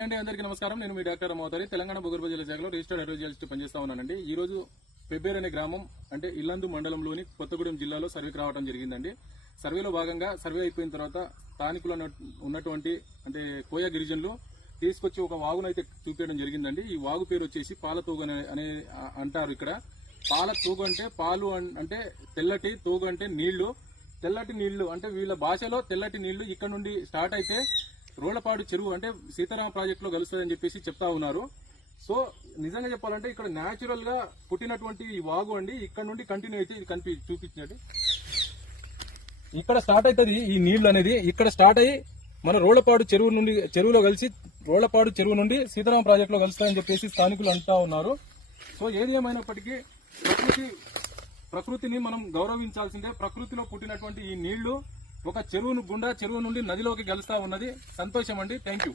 అండి అందరికీ నమస్కారం. నేను మీ డాక్టర్ అమౌతారి. తెలంగాణ భూగర్భ జిల్లా శాఖలో రిజిస్టర్డ్ అడ్వైజర్స్ట్ పనిచేస్తా ఉన్నానండి. ఈ రోజు పెబ్బేర్ అనే గ్రామం అంటే ఇల్లందు మండలంలోని కొత్తగూడెం జిల్లాలో సర్వేకి రావడం జరిగిందండి. సర్వేలో భాగంగా సర్వే అయిపోయిన తర్వాత స్థానికులు ఉన్నటువంటి అంటే కోయ గిరిజనులు తీసుకొచ్చి ఒక వాగునైతే చూపించడం జరిగిందండి. ఈ వాగు పేరు వచ్చేసి పాల అనే అంటారు ఇక్కడ. పాల తోగు అంటే పాలు అన్- అంటే తెల్లటి తూగు అంటే నీళ్ళు. తెల్లటి నీళ్ళు అంటే వీళ్ళ భాషలో తెల్లటి నీళ్ళు ఇక్కడ నుండి స్టార్ట్ అయితే రోళ్ళపాడు చెరువు అంటే సీతారామ ప్రాజెక్ట్లో కలుస్తుందని చెప్పేసి చెప్తా ఉన్నారు. సో నిజంగా చెప్పాలంటే ఇక్కడ న్యాచురల్గా పుట్టినటువంటి ఈ వాగు అండి ఇక్కడ నుండి కంటిన్యూ అయితే ఇది కనిపి చూపించినట్టు. ఇక్కడ స్టార్ట్ అవుతుంది ఈ నీళ్ళు అనేది. ఇక్కడ స్టార్ట్ అయ్యి మన రోళ్ళపాడు చెరువు నుండి చెరువులో కలిసి రోళ్ళపాడు చెరువు నుండి సీతారామ ప్రాజెక్ట్లో కలుస్తాయని చెప్పేసి స్థానికులు అంటా ఉన్నారు. సో ఏది ఏమైనప్పటికీ ప్రకృతి ప్రకృతిని మనం గౌరవించాల్సిందే ప్రకృతిలో పుట్టినటువంటి ఈ నీళ్ళు ఒక చెరువును గుండా చెరువు నుండి నదిలోకి గెలుస్తా ఉన్నది. సంతోషం అండి. Thank you